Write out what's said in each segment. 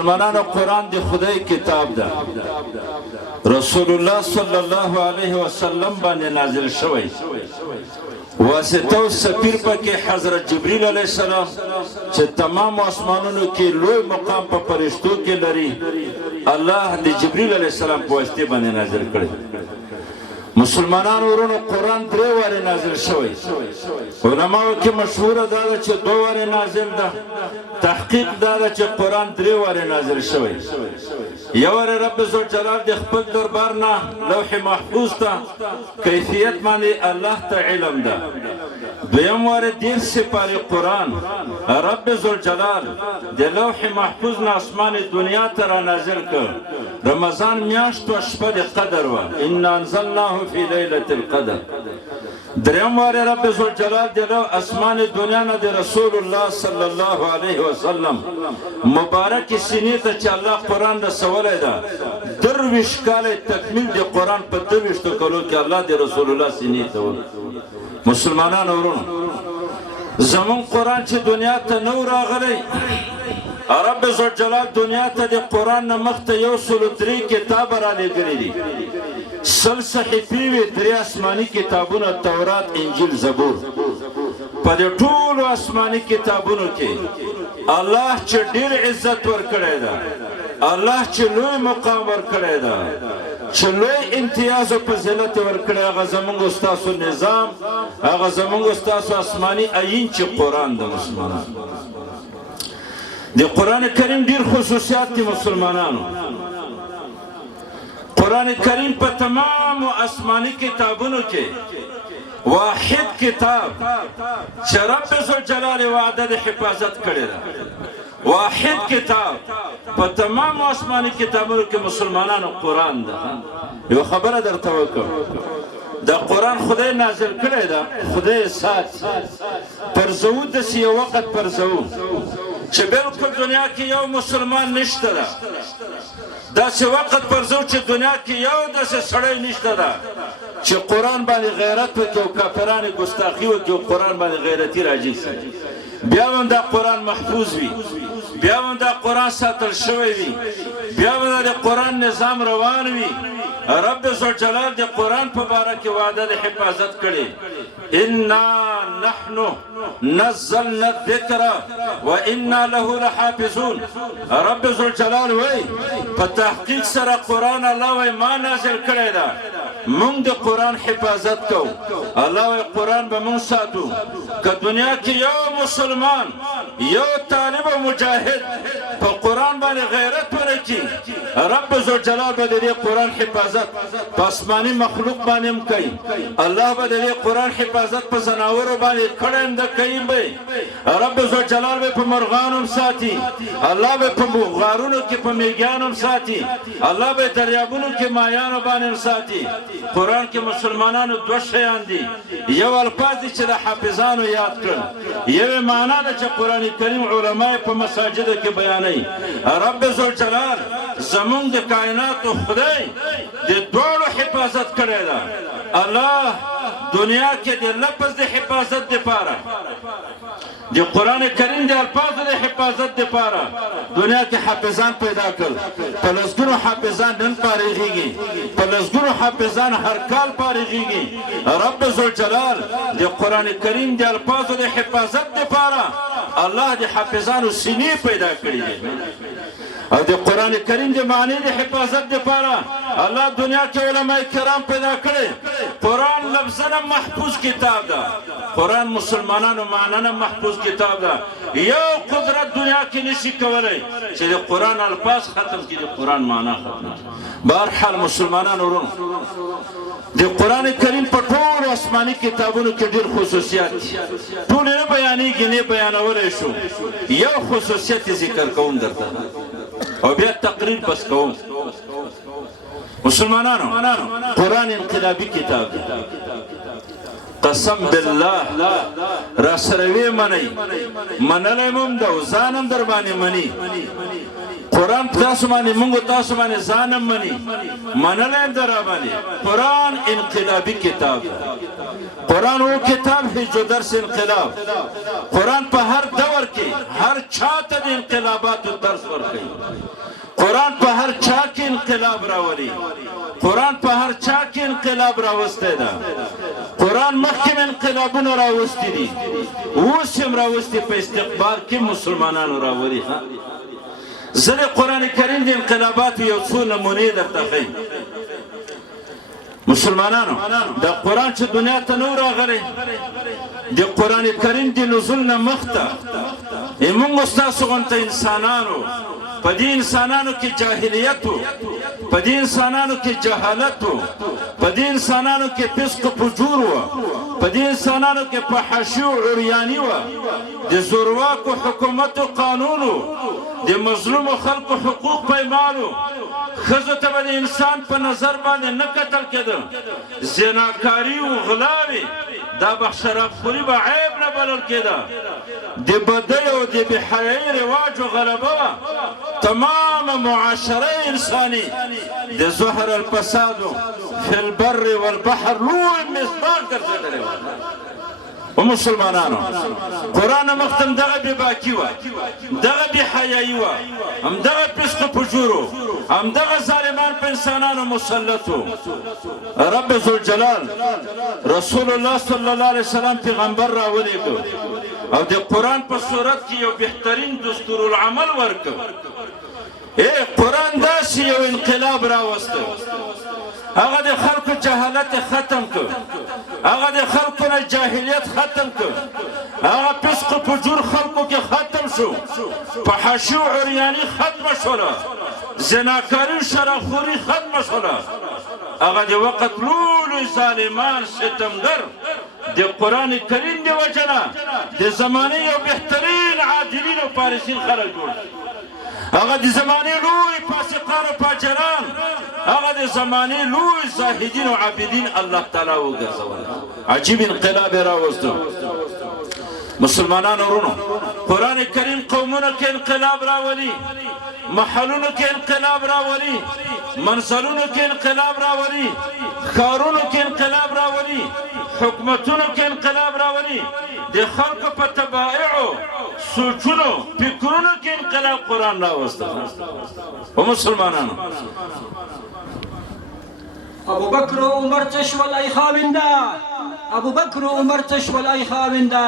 مسلمانانو قرآن دی خدای کتاب ده رسول الله صلی الله علیه وسلم باندې نازل شوی واسطه او سفیر پکې حضرت جبرئیل علیه السلام چې تمام آسمانونو کې لوی مقام په فرشتو کې لري الله د جبرئیل علیه السلام په واسطه باندې نازل کړی مسلمانانو ورونو قرآن درې واره نازل شوی علماو کې مشهور ده چې دوه واره نازل ده تحقیق دا چې قرآن درې واره نازل شوی یو واره رب ذوالجلال د خپل دربار نه لوح محفوظ ته کیفیت باندې الله ته علم ده دویم واره 10 سپاره قرآن رب ذوالجلال د لوح محفوظ نه اسمان دنیا ته را نازل کړ رمضان میاشت او شپه د قدر و ان انزلناه فی لیلة القدر دریم واره رب ذوالجلال د اسمان دنیا نه د رسول الله صلی الله علیه وسلم مبارک سینې ته چې الله قرآن رسولی ده درویش کاله تکمیل د قرآن په درویشتو کالو کې الله د رسول الله سینې ته مسلمانانو ورونو زمون قرآن چې دنیا ته نو راغلی رب ذوالجلال دنیا ته د قرآن نه مخته 103 کتاب را لېږلي دي 100 صحیفې وې 3 آسماني کتابونه تورات انجیل زبور په دې ټولو آسماني کتابونو کې الله چې ډېر عزت ورکړی ده الله چې لوی مقام ورکړی ده چې لوی امتیاز او فضیلت ورکړی هغه زموږ ستاسو نظام هغه زموږ ستاسو آسماني آیین چې قرآن ده مسلمانانو د قرآن کریم ډېر خصوصیات دي مسلمانانو قرآن کریم په تمامو آسماني کتابونو کې واحد کتاب چې رب ذوالجلال وعده د حفاظت کړی ده واحد کتاب په تمامو آسماني کتابونو کې مسلمانانو قرآن ده یو خبره درته وکړم دا قرآن خدای نازل کړی ده خدای سات پرزو داسې یو وخت پرزو چې بالکل دنیا کې یو مسلمان نشته ده داسې وخت پرزو چې دنیا کې یو داسې سړی نشته ده چې قرآن باندې غیرت وکړي او کافرانې ګستاخي وکړي او قرآن باندې غیرتي راجع شي بیا هم دا قرآن محفوظ وي بیا هم دا قرآن ساتل شوی وي بیا هم دا قرآن نظام روان وي رب ذوالجلال د قرآن په باره کې وعده د حفاظت کړي انا نحن نزلنا الذکر وانا له لحافظون رب ذوالجلال وایي په تحقیق سره قرآن الله وایي ما نازل کړی ده مونږ د قرآن حفاظت کوو الله وایي قرآن به مونږ ساتو که دنیا کې یو مسلمان یو طالب او مجاهد په قرآن باندې غیرت ونکړي رب ذوالجلال به د دې قرآن حفاظت په آسماني مخلوق باندې هم کوي الله به د دې قرآن حفاظت په ځناورو باندې کړی هم ده کوي به رب ذوالجلال به په مرغانو هم ساتي الله به په غارونو کې په میږیانو هم ساتي الله به دریابونو کې مایانو باندې هم ساتي قرآن کې مسلمانانو دوه شیان دي یو الفاظ دي چې د حافظانو یاد کړل یوه معنا ده چې قرآن کریم علما په مساجدو کې بیانوي رب ذوالجلال زمونږ د کائناتو خدای د دواړو حفاظت کړی ده الله دنیا کې د لفظ د حفاظت دپاره د قرآن کریم د الفاظو د حفاظت دپاره دنیا کې حافظان پیدا کړل په لسګونو حافظان نن فارغېږي په لسګونو حافظان هر کال فارغېږي رب ذوالجلال د قرآن کریم د الفاظو د حفاظت دپاره الله د حافظانو سینې پیدا کړي دي او د قرآن کریم د معنی د حفاظت دپاره الله دنیا کې علماء کرام پیدا کړي قرآن لفظنا محفوظ کتاب ده قرآن مسلمانانو معنی محفوظ کتاب ده یو قدرت دنیا کې نشي کولی چې د قرآن الفاظ ختم کړي د قرآن معنی ختم بهرحال مسلمانانو ورونو د قرآن کریم په ټولو آسماني کتابونو کې ډېر خصوصیات دي ټول نه بیانېږي نه بیانولی شو یو خصوصیت یې ذکر کوم درته او بیا تقریر بس کوم مسلمانانو قرآن انقلابي کتاب دی قسم بالله را سره وی منئ منلی مم ده او ځانم در باندې مني قرآن تاسو باندې مونږ تاسو باندې ځانم مني منلی هم در باندې قرآن انقلابي کتاب ده قرآن وہ کتاب ہے جو درس انقلاب قرآن پہ ہر دور کی ہر چھاتا دی انقلابات و درس ورکی قرآن پہ ہر چھا کی انقلاب راولی قرآن پہ ہر چھا کی انقلاب راوستے دا قرآن محکم انقلابون راوستی دی وسیم راوستی پہ استقبال کی مسلمانان راولی زل قرآن کریم دی انقلابات یو څو نمونې درته ښیي مسلمانانو دا قرآن چې دنیا ته نو راغلی د قرآن کریم دی نزول نه مخته موږ ستاسو غونته انسانانو په دې انسانانو کې جاهلیت و په دې انسانانو کې جهالت و په دې انسانانو کې فسق و فجور و په دې انسانانو کې فحاشي و عریاني و د زورواکو حکومت و قانون و د مظلوم خلق حقوق پیمانو ښځو ته به د انسان په نظر باندې نه کتل کېده زناکاري و غلاوې دا به شرابخوري به عیب نه بلل کېده د بدۍ او د بېحیایي رواج و غلبه وه تمام معاشره انساني د ظهر الفساد فی البر والبحر لوی مصباح ګرځېدلی وه مسلمانانو قرآن مختم دغه بی باکی و دغه بی حیایی و هم دغه فسق و فجور و هم دغه ظالمان په انسانانو مسلط و رب ذوالجلال رسول الله صلی الله علیه وسلم پیغمبر راولیږه او د قرآن په صورت کې یو بهترین دستور العمل ورکړ قرآن داسې یو انقلاب راوسته هغه د خلکو جهالت ختم کړ هغه د خلکو نه جاهلیت ختم کړ هغه فسق و فجور خلکو کې ختم شو فحاشي و عریاني ختمه شوله زناکاري و شرابخوري ختمه شوله هغه د وقت لولو ظالمان ستمګر د قرآن کریم د وجه نه د زمانې یو بهترین عادلین و پارسین خلک جوړ هغه د زمانې لوی فاسقان و فاجران هغه د زمانې لوی زاهدین و عابدین الله تعالی وګرځول عجیب انقلاب یې راوستو مسلمانانو ورونو قرآن کریم قومونو کې انقلاب راولي محلونو کې انقلاب راولي منزلونو کې انقلاب راولي ښارونو کې انقلاب راولي حکومتونو کې انقلاب راولي د خلکو په طبایعو سوچونو فکرونو کې انقلاب قرآن راوسته و مسلمانانو ابو بکر و عمر چشول ای خاونده ابو بکر و عمر چشول ای خاونده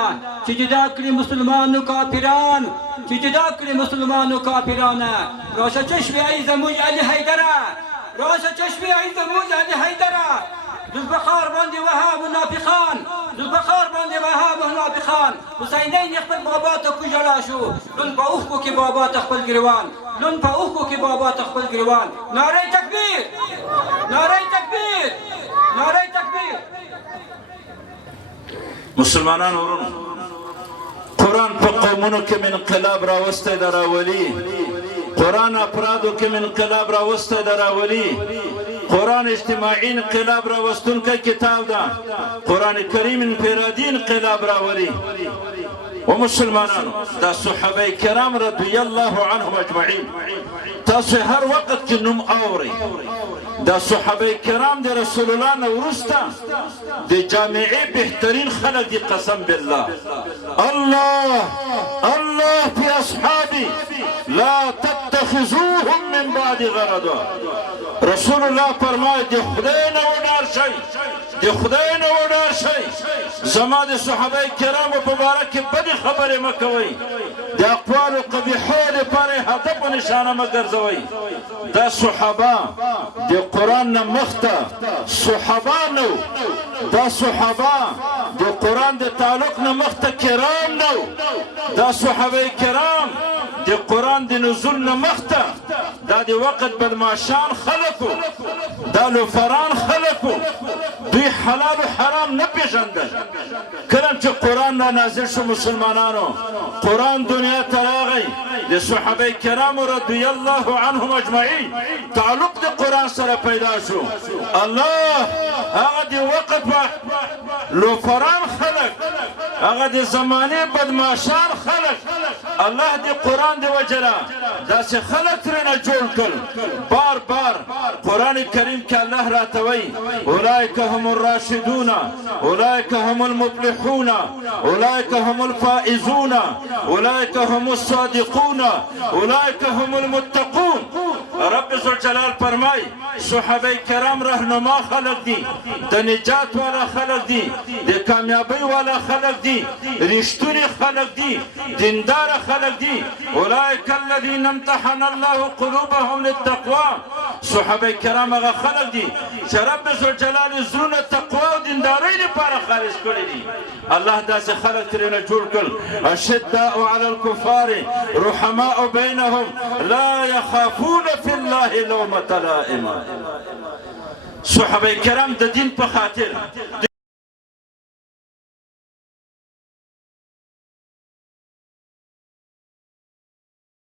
چې جدا کړي مسلمان و کافران چې جدا کړي مسلمان و کافران راشه چشم ای زموج علی حیدره راشه چشم ای زموج علی حیدره ذوالفقار باندې وها منافقان ذوالفقار باندې وها منافقان حسینین خپل بابا ته کوژړا شو لون په اوښکو کې بابا ته خپل ګریوان لون په اوښکو کې بابا ته خپل ګریوان نعره تکبیر نعره تکبیر نعره تکبیر مسلمانان ورونو قرآن په قومونو کې من انقلاب راوستی د راولي قرآن افرادو کې من انقلاب راوستی د راولي قرآن اجتماعی انقلاب راوستونکی کتاب ده قرآن کریم انفرادی انقلاب راولي و مسلمانانو دا صحابه کرام رضی الله عنهم اجمعین تاسو هر وخت کې نوم اورئ دا صحابه کرام د رسول الله نه وروسته د جامعې بهترین خلک دي قسم بالله الله الله فی اصحابي لا تتخذوهم من بعد غرضا رسول الله فرمایي د خدای نه وډار شئ د خدای نه وډار شئ زما د صحابه کرامو په باره کې بدې خبرې مه کوئ د اقوالو قبیحو لپاره هدف و نشانه مه ګرځوئ دا صحابه د قرآن نه مخته صحابه نو دا صحابه د قرآن د تعلق نه مخته کرام نو دا صحابه کرام د قرآن د نزول نه مخته دا د وقت بدماشان خلکو دا لوفران خلکو دوی حلال و حرام نه پیژندل کله چې قرآن را نازل شو مسلمانانو قرآن دنیا ته راغی د صحابه کرامو رضی الله عنهم اجمعین تعلق د قرآن سره پیدا شو الله هغه د وقت لوفران خلک هغه د زمانه بدماشان خلک الله د قرآن د وجلا داسې خلک ترنه جوړ کړ بار بار قرآن کریم کې الله الله راتوي اولئك هم الراشدون اولئك هم المفلحون اولئك هم الفائزون اولئك هم الصادقون اولئك هم المتقون. رب ذوالجلال فرمای صحابه کرام رهنما خلق دي، د نجات والا خلق دي، د کامیابی والا خلق دي، رښتونی خلق دي، دیندار خلق دي. اولئک الذین امتحن الله قلوبهم للتقوى. صحابه کرام هغه خلق دي چې رب ذوالجلال زړونه تقوا او دیندارۍ لپاره خالص کړي دي. الله داسې خلق ترېنه جوړ کړل. اشداء علی الکفار رحماء بینهم لا یخافون فی الله لومة لائم. صحابه کرام د دین په خاطر